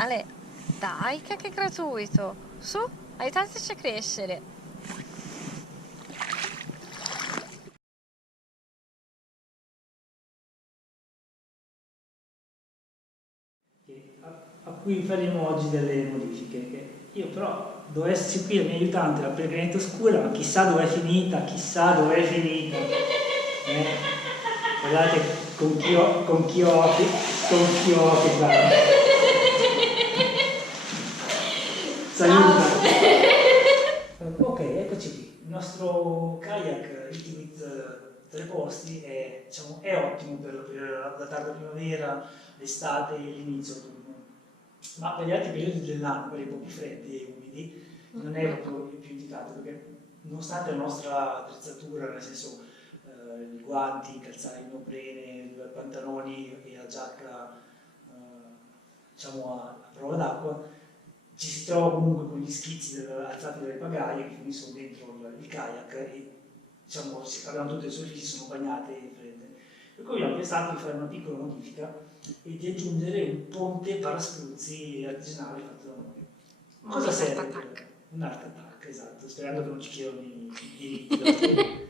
male. Dai, che è gratuito. Su, aiutateci a crescere. A cui faremo oggi delle modifiche. Io però dovevo esserci qui, la mia aiutante, la prevenente oscura, ma chissà dov'è finita, chissà dov'è finita. Guardate con chi ho a che fare. Saluta. Ok, eccoci qui. Il nostro kayak Inuit tre posti è, diciamo, è ottimo per la tarda primavera, l'estate e l'inizio autunno. Ma per gli altri periodi dell'anno, quelli un po' più freddi e umidi, non è proprio il più indicato, perché nonostante la nostra attrezzatura, nel senso i guanti, i calzari in neoprene, i pantaloni e la giacca diciamo a prova d'acqua, ci si trova comunque con gli schizzi alzati dalle pagaie che finiscono dentro il kayak e diciamo abbiamo tutte le superfici, sono bagnate e fredde. Per cui abbiamo pensato di fare una piccola modifica e di aggiungere un ponte paraspruzzi artigianale fatto da noi. Cosa serve? Un art attack, esatto, sperando che non ci chiedano i diritti.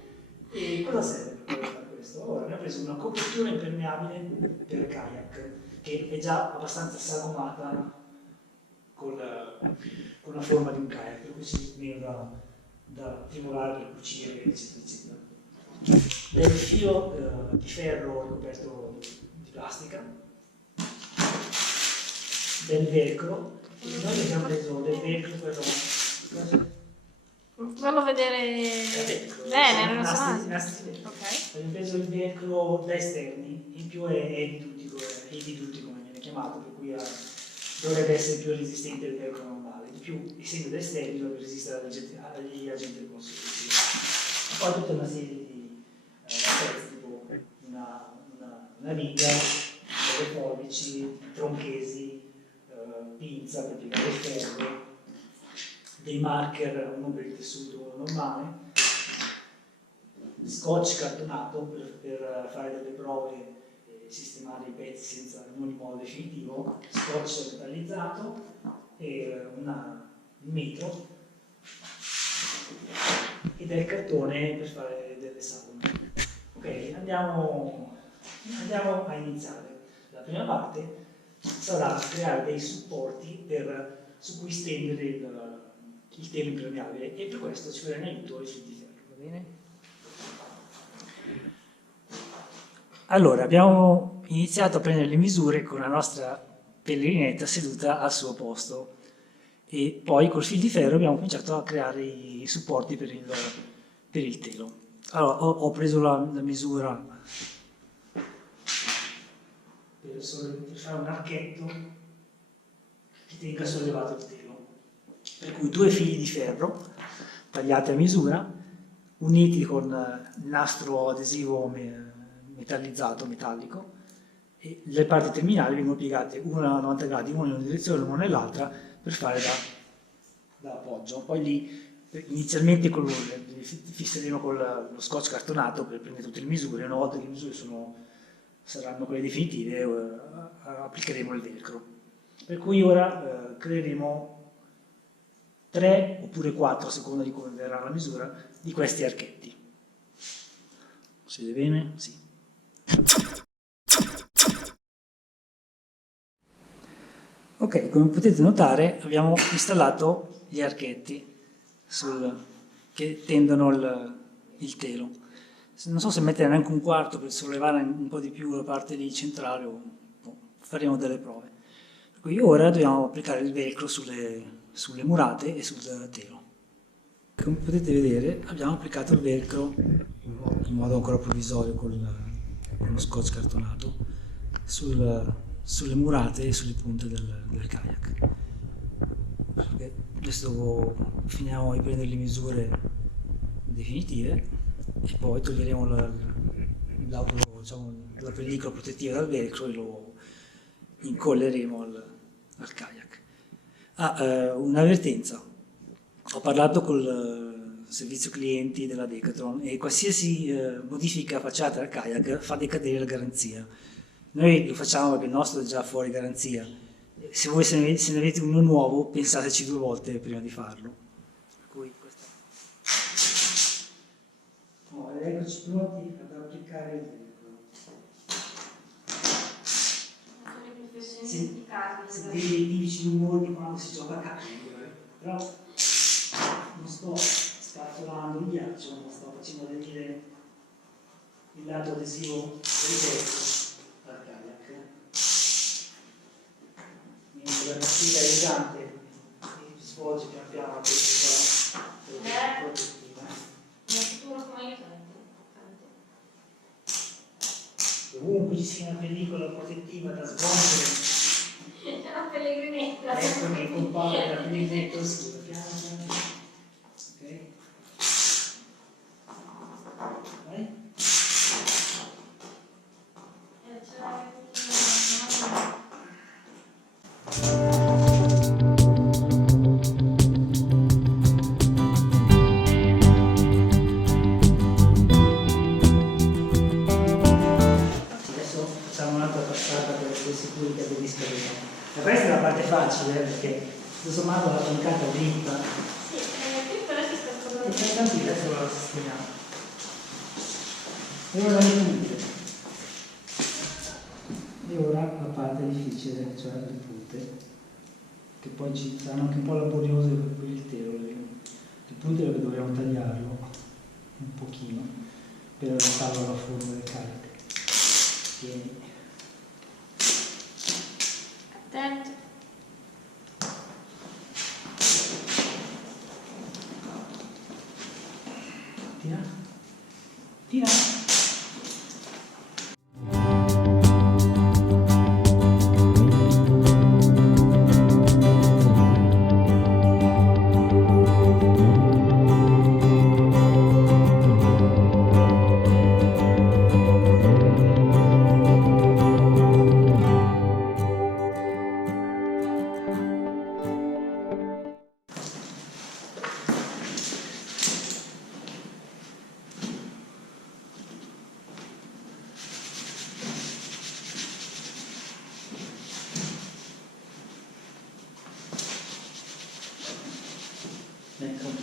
E cosa serve per fare questo? Ora abbiamo preso una copertura impermeabile per kayak che è già abbastanza sagomata con la forma di un kayak, per cui si viene da tribolare per cucire, eccetera, eccetera. Del filo di ferro ricoperto di plastica, del velcro, noi abbiamo preso del velcro, quello Fallo vedere bene, non so. Ok. Abbiamo preso il velcro da esterni, in più è di tutti come viene chiamato, per cui dovrebbe essere più resistente del velcro normale, di più essendo da esterni dovrebbe resistere agli agenti atmosferici. Poi tutta una serie di pezzi, tipo una riga, delle forbici, tronchesi, pinza per piegare il ferro, dei marker, uno per il tessuto normale, scotch cartonato per fare delle prove e sistemare i pezzi senza in ogni modo definitivo, scotch metallizzato e un metro e del cartone per fare delle sagome. Ok, andiamo a iniziare. La prima parte sarà creare dei supporti su cui stendere il telo impermeabile e per questo ci vorrà in aiuto il fil di ferro, va bene? Allora, abbiamo iniziato a prendere le misure con la nostra pellegrinetta seduta al suo posto e poi col fil di ferro abbiamo cominciato a creare i supporti per il telo. Allora, ho preso la misura per fare un archetto che tenga sollevato il telo, per cui 2 fili di ferro tagliati a misura, uniti con nastro adesivo metallizzato, metallico, e le parti terminali vengono piegate una a 90 gradi, una in una direzione e una nell'altra per fare da appoggio. Poi lì inizialmente fisseremo con lo scotch cartonato per prendere tutte le misure, una volta che le misure saranno quelle definitive applicheremo il velcro. Per cui ora creeremo 3 oppure 4, a seconda di come verrà la misura, di questi archetti. Si vede bene? Sì. Ok, come potete notare abbiamo installato gli archetti che tendono il telo. Non so se mettere anche un quarto per sollevare un po' di più la parte lì centrale o faremo delle prove. Per cui ora dobbiamo applicare il velcro sulle murate e sul telo. Come potete vedere abbiamo applicato il velcro in modo ancora provvisorio con lo scotch cartonato sulle murate e sulle punte del kayak. Adesso finiamo di prendere le misure definitive e poi toglieremo la pellicola protettiva dal velcro e lo incolleremo al kayak. Un'avvertenza: ho parlato col servizio clienti della Decathlon e qualsiasi modifica facciata al kayak fa decadere la garanzia. Noi lo facciamo perché il nostro è già fuori garanzia, se voi se ne avete uno nuovo, pensateci 2 volte prima di farlo. Per cui questa... eccoci pronti ad applicare il velcro. Sentite i vicini rumori quando si gioca a calcio, però non sto spazzolando il ghiaccio, ma sto facendo venire il lato adesivo del vetro dal kayak. Mentre la mattina elegante si svolge pian piano la pellicola protettiva. Nel futuro come aiutante. Ovunque ci sia una pellicola protettiva da svolgere, C'è una pellegrinetta. ecco che compare la pellicola oscura, piano piano. Ok? Vai? Adesso facciamo un'altra passata per essere sicuri che aderisca bene. Ma questa è la parte facile, perché tutto sommato la toccata dritta. Sì, qui però si sta E trovando. tranquilla, adesso la sistemiamo. E ora le punte. E ora la parte difficile, cioè le punte, che poi ci saranno anche un po' laboriose per il telo. Le punte dove dovremo tagliarlo un pochino per adattarlo alla forma del kayak. Tieni. Attento. Tira. Tira.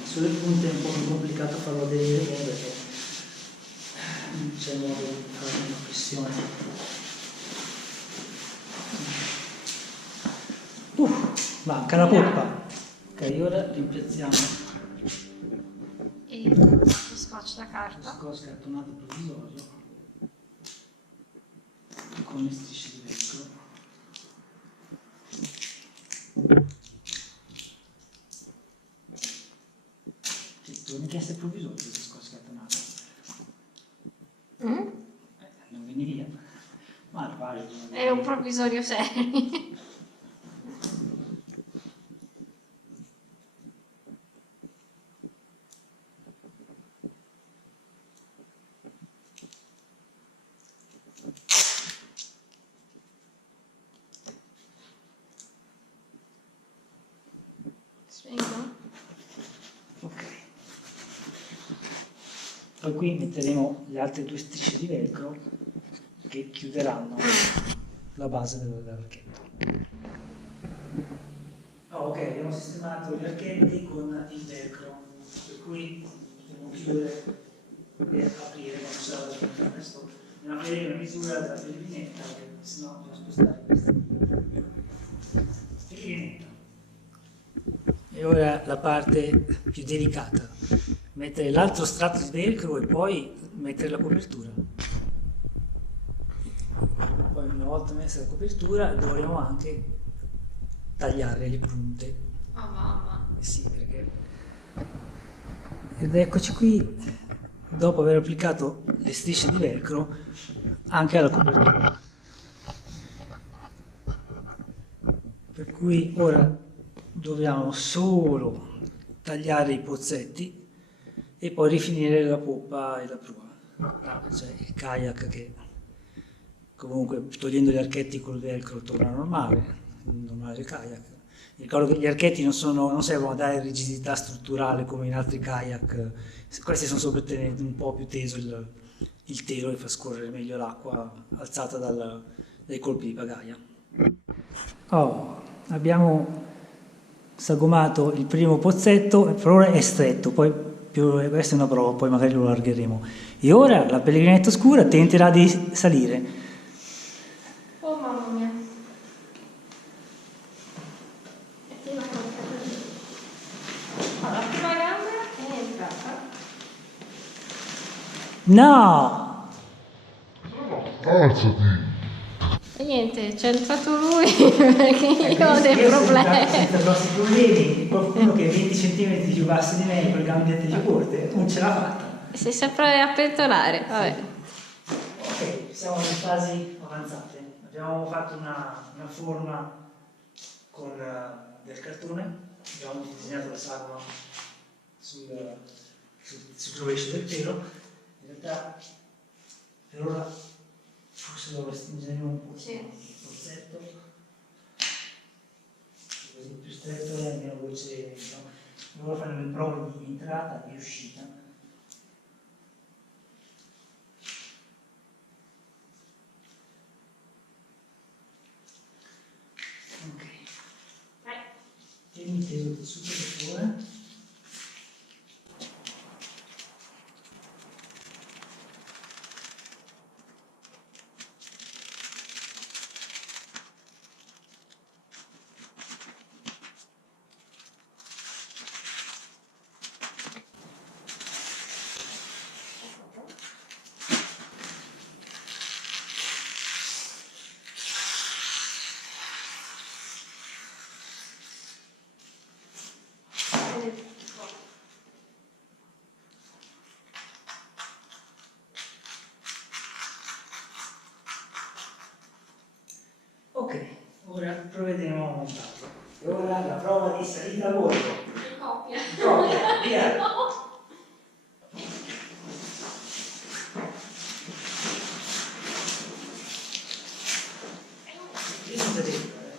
Sulle punte è un po' più complicato farlo aderire bene perché non c'è modo di fare una pressione. Manca la poppa. Ok, ora rimpiazziamo E lo scotch da lo carta. scotch cartonato provvisorio con le strisce di velcro. Non mi chiesto il provvisorio questo scotch cartonato. Non vieni via. Ma vai. È un provvisorio serio. Spengo. Ok. Poi qui metteremo le altre 2 strisce di velcro che chiuderanno la base dell'archetto. Ok, abbiamo sistemato gli archetti con il velcro, per cui possiamo chiudere e aprire quando sarà la spinta. Adesso andiamo a vedere la misura della pellicolinetta, perché sennò dobbiamo spostare questa. Pellicolinetta. E ora la parte più delicata, mettere l'altro strato di velcro e poi mettere la copertura. Poi una volta messa la copertura dovremo anche tagliare le punte. Oh mamma. Sì, perché... Ed eccoci qui, dopo aver applicato le strisce di velcro anche alla copertura. Per cui ora dobbiamo solo tagliare i pozzetti e poi rifinire la poppa e la prua, cioè il kayak che comunque togliendo gli archetti col velcro torna normale, il normale kayak. Ricordo che gli archetti non servono a dare rigidità strutturale come in altri kayak, questi sono solo per tenere un po' più teso il telo e far scorrere meglio l'acqua alzata dai colpi di pagaia. Oh, abbiamo sagomato il primo pozzetto, per ora è stretto, poi questa è una prova, poi magari lo allargheremo. E ora la pellegrinetta scura tenterà di salire. Oh mamma mia. La prima gamba è entrata. No! Alzati! E niente, c'è entrato lui perché io ho dei problemi. Senza grossi problemi, qualcuno che è 20 cm più basso di me con le gambette più corte non ce l'ha fatta. Sei sempre a pentolare, vabbè. Ok, siamo in fasi avanzate. Abbiamo fatto una forma con del cartone, abbiamo disegnato la sagoma sul rovescio del pelo. In realtà per ora forse lo restringeremo un po'. Sì. Il pozzetto, così più stretto e meno voce, diciamo. Ora faremo le prove di entrata e di uscita. Ok. Vai. Tieni teso il tessuto per favore. Ok, ora provvederemo a montarlo. E ora la prova di salita a bordo. In coppia. Coppia, via! Io non vedo.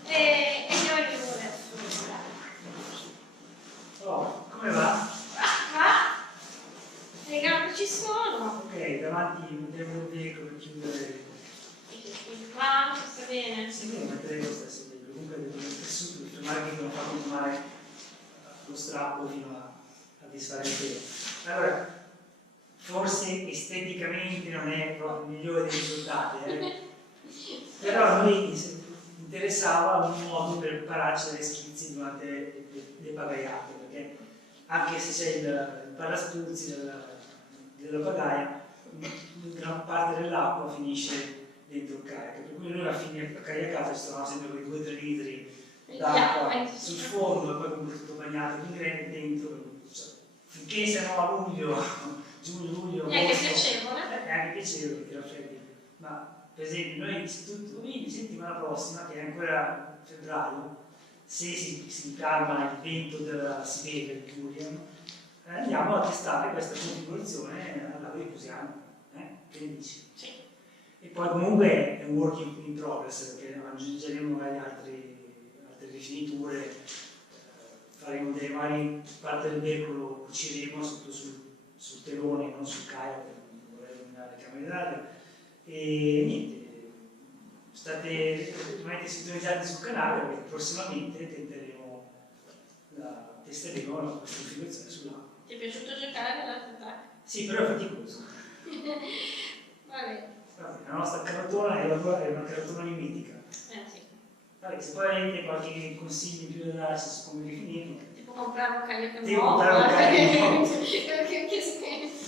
E io arrivo adesso. Oh, come va? Va? Le gambe ci sono. Ok, davanti metteremo il veicolo per chiudere. Va, sta bene. Sì, devo mettere lo stesso veicolo. Comunque devo mettere il tessuto per fermare che non fa continuare lo strappo fino a disfare il pelo. Allora, forse esteticamente non è proprio il migliore dei risultati, però a noi interessava un modo per impararci delle schizzi durante le pagaiate, perché anche se c'è il paraspuzzi della pagaia, gran parte dell'acqua finisce dentro il kayak, per cui noi alla fine a caricata ci trovavamo sempre quei 2-3 litri d'acqua sul fondo e poi con tutto bagnato di greve dentro, cioè, finché siamo a luglio, giugno, luglio, È anche agosto, piacevole. è anche piacevole che era freddo, ma per esempio noi la settimana prossima, che è ancora febbraio, se si calma il vento della Siberia, di Liguria, andiamo a testare questa configurazione alla che usiamo, che ne dici? Sì. E poi comunque è un work in progress, perché aggiungeremo magari altre rifiniture, faremo delle varie parti del veicolo, cuciremo sotto sul telone, non sul kayak, per non vorrei rovinare le camere d'aria. E niente, rimanete sintonizzati sul canale perché prossimamente testeremo questa configurazione sull'acqua. Ti è piaciuto giocare nell'attacco? Sì, però è faticoso. Vabbè. La nostra cartona è una cartona mimetica. Sì. Vabbè, se poi avete qualche consiglio in più da darci su come definirlo, Tipo comprare un kayak Tipo nuovo. comprare un kayak nuovo. Che senso?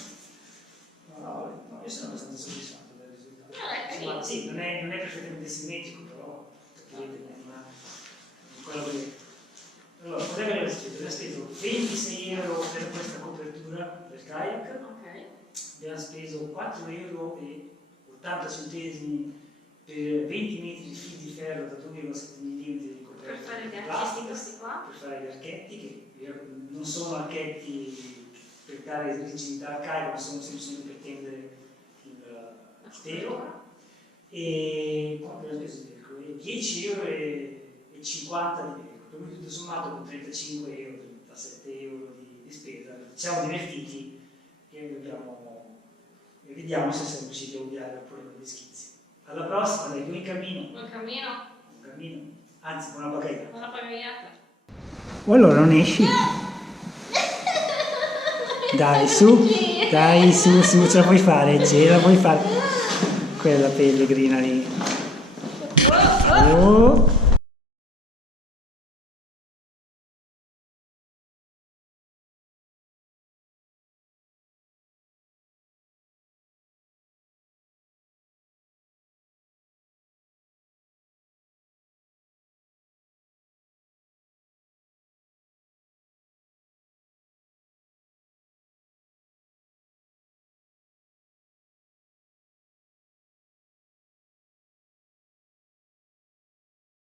no, io sono abbastanza soddisfatto del risultato. Carino. Insomma, sì, non è perfettamente simmetrico, però capite, è quello che. Allora, cos'è che abbiamo scritto? Abbiamo scritto 26 euro per questa copertura del kayak, Ok. abbiamo speso 4,80 euro per 20 metri di fil di ferro da 2,7 mm di Per fare copertura gli di archetti plastica, questi qua. per fare gli archetti, che non sono archetti per dare rigidità al kayak, ma sono semplicemente per tendere il telo. E quanto abbiamo speso di velcro? 10,50 euro di velcro, per cui tutto sommato con 35 euro, 37 euro di spesa, ci siamo divertiti e vediamo se siamo riusciti a odiare oppure con gli schizzi. Alla prossima, dai, buon cammino! Buon cammino. Buon cammino! Anzi, buona pagata. Buona pagata. O allora non esci? Dai, su, ce la puoi fare, ce la puoi fare. Quella pellegrina lì. Oh.